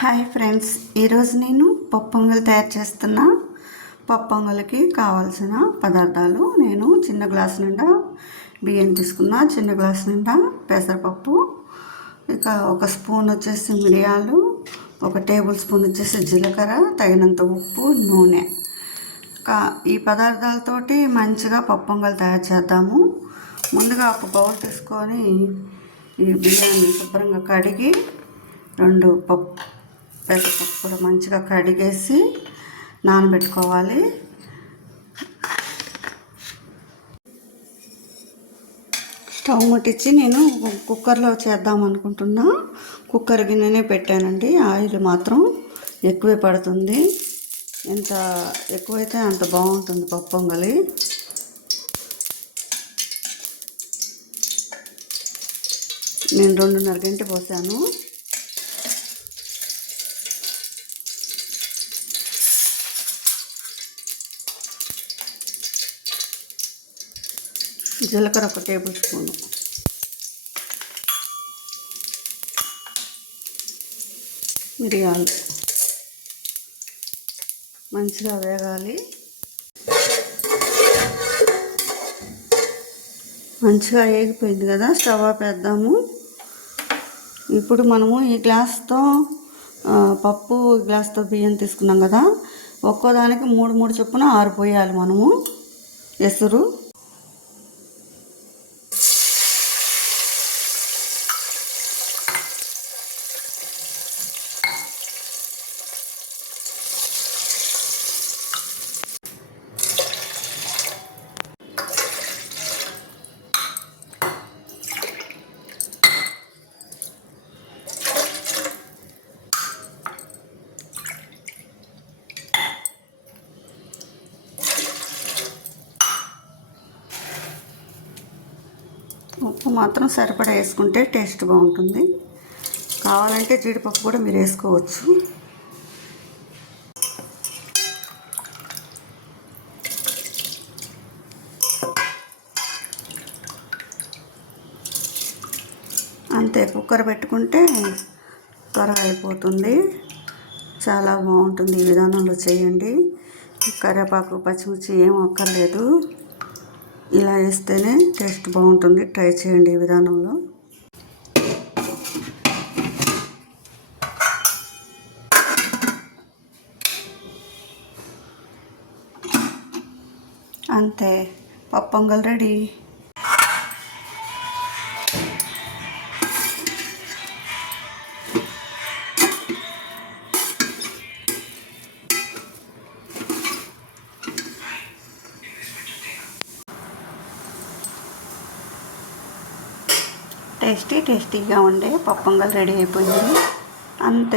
Hi friends, ఈరోజు నేను పప్పు పొంగల్ తయారు చేస్తున్నా. పప్పు పొంగల్కి కావాల్సిన పదార్థాలు నేను చిన్న గ్లాస్ నిండా బియ్యం తీసుకున్నా, చిన్న గ్లాస్ నిండా పెసరపప్పు, ఇక ఒక స్పూన్ వచ్చేసి మిరియాలు, ఒక టేబుల్ స్పూన్ వచ్చేసి జీలకర్ర, తగినంత ఉప్పు, నూనె. ఈ పదార్థాలతోటి మంచిగా పప్పు పొంగల్ తయారు చేద్దాము. ముందుగా ఒక బౌల్ తీసుకొని ఈ బియ్యాన్ని శుభ్రంగా కడిగి పెసరపప్పు కూడా మంచిగా కడిగేసి నానబెట్టుకోవాలి. స్టవ్ ముట్టించి నేను కుక్కర్లో చేద్దాం అనుకుంటున్నా. కుక్కర్ గిన్నెనే పెట్టానండి. ఆయిల్ మాత్రం ఎక్కువే పడుతుంది. ఎంత ఎక్కువైతే అంత బాగుంటుంది పప్పు పొంగలి. నేను 2.5 గంటలు పోసాను. జీలకర్ర 1 టేబుల్ స్పూను, మిరియాలు మంచిగా వేగాలి. మంచిగా వేగిపోయింది కదా, స్టవ్ ఆపేద్దాము. ఇప్పుడు మనము ఈ గ్లాస్తో పప్పు, గ్లాస్తో బియ్యం తీసుకున్నాం కదా, ఒక్కోదానికి 3 చొప్పున 6 పోయాలి మనము ఎసురు. ఉప్పు మాత్రం సరిపడా వేసుకుంటే టేస్ట్ బాగుంటుంది. కావాలంటే జీడిపప్పు కూడా మీరు వేసుకోవచ్చు. అంతే, కుక్కర్ పెట్టుకుంటే త్వరగా అయిపోతుంది. చాలా బాగుంటుంది. ఈ విధానంలో చేయండి. కరివేపాకు, పచ్చిమిర్చి ఏం అక్కర్లేదు. ఇలా వేస్తేనే టేస్ట్ బాగుంటుంది. ట్రై చేయండి ఈ విధానంలో. అంతే, పప్పు పొంగల్ రెడీ. టేస్టీగా ఉండే పప్పు పొంగల్ రెడీ అయిపోయింది. అంతే.